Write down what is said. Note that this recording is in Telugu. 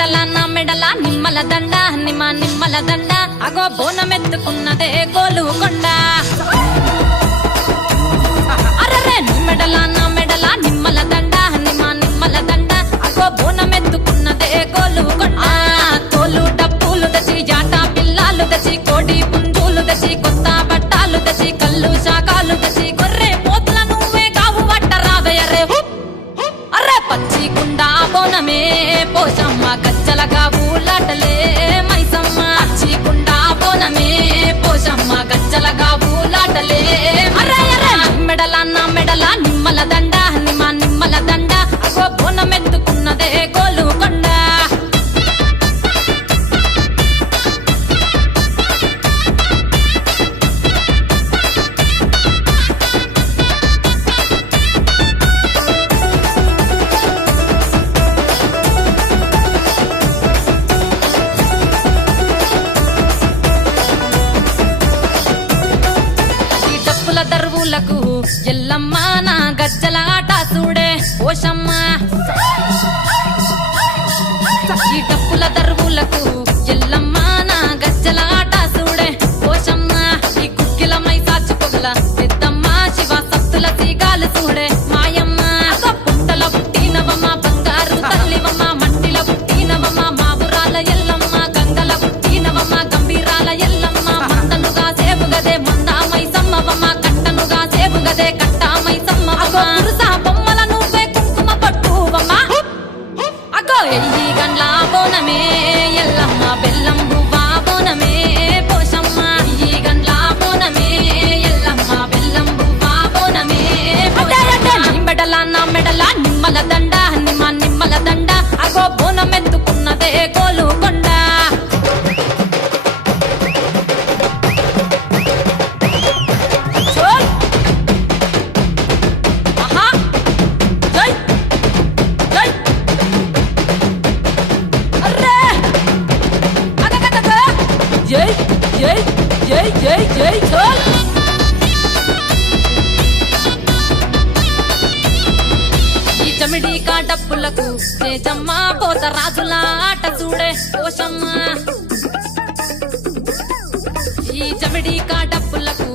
మెడల నిమ్మల దండ నిమ్మల దండ అగో బోనమెత్తుకున్నదే గోలుకొండ అరరే మెడల నిమ్మల దండ నిమ్మల దండ అగో బోనమెత్తుకున్నదే గోలుకొండ తోలు డప్పులు తెచ్చి జాట పిల్లాలు తెచ్చి కోడి పుంజులు తెచ్చి కొత్త బట్టాలు తెచ్చి కళ్ళు శాకాలు తెచ్చి గొర్రె పోతుల నువ్వే కావు వట్ట రావయ్యరే అరే పచ్చి కుండ బోనమే పోషమ్మ గజ్జలగా ఊలాటలే మైసమ్మ పచ్చి కుండ బోనమే పోషమ్మ గజ్జలగా ఊలాటలే అరే మెడల నిమ్మల దండ నిమ్మల దండ అగో బోనమెత్తుకున్నదే గోలుకొండ దరువులకు ఎల్లమ్మ నా గజ్జల ఆట చూడే పోషమ్మ ఈ డప్పుల దరువులకు ఎల్లమ్మ నా గజ్జల ఆట చూడే పోషమ్మ ఈ కుక్కిల మై సాచి పొగల పెద్దమ్మ శివ సత్తుల సీగాలు చూడే మాయమ్మ పుట్టల పుట్టినవమ్మ బంగారు తల్లివమ్మ మట్టిల పుట్టినవమ్మ మావురాల ఎల్లమ్మ గంగల పుట్టినవమ్మ గంభీరాల ఎల్లమ్మ మందనుగా సేపుగదే మందా మైసమ్మవమ్మ గదే కట్టామై సమ్మవమ్మ పురుసా బొమ్మల నువ్వే కుంకుమ పట్టువమ్మ అగో ఎయ్యి గండ్ల బోనమే ఎల్లమ్మ బెల్లం బువ్వా బోనమే పోషమ్మ ఎయ్యి గండ్ల బోనమే ఎల్లమ్మ బెల్లం బువ్వా బోనమే మెడల నిమ్మల దండ నిమ్మల దండ అగో బోనమెత్తుకున్నదే గోలుకొండ ఈ చమిడి డప్పులకు చేజమ్మ పోత రాజుల ఆట చూడే పోషమ్మ ఈ చమిడి డప్పులకు